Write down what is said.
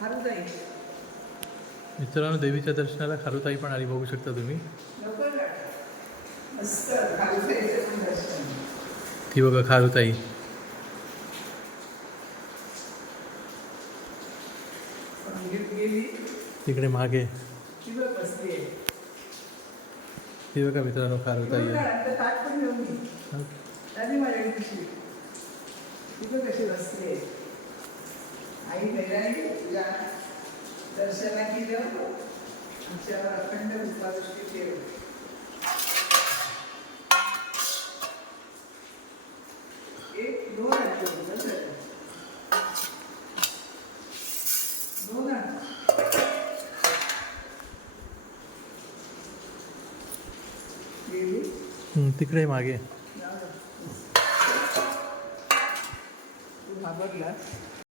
खारुताई. मित्रांनो देवीच्या दर्शनाला खारुताई पण आली बघू शकता तुम्ही. ती बघा खारुताई. तिकडे मागे. ती बघा मित्रांनो खारुताई आई बैराणी तुझ्या दर्शना केलं आमच्यावर अखंड कृपादृष्टी ठेव. एक दोन हम्म, तिकडे मागे. तू घाबरलास?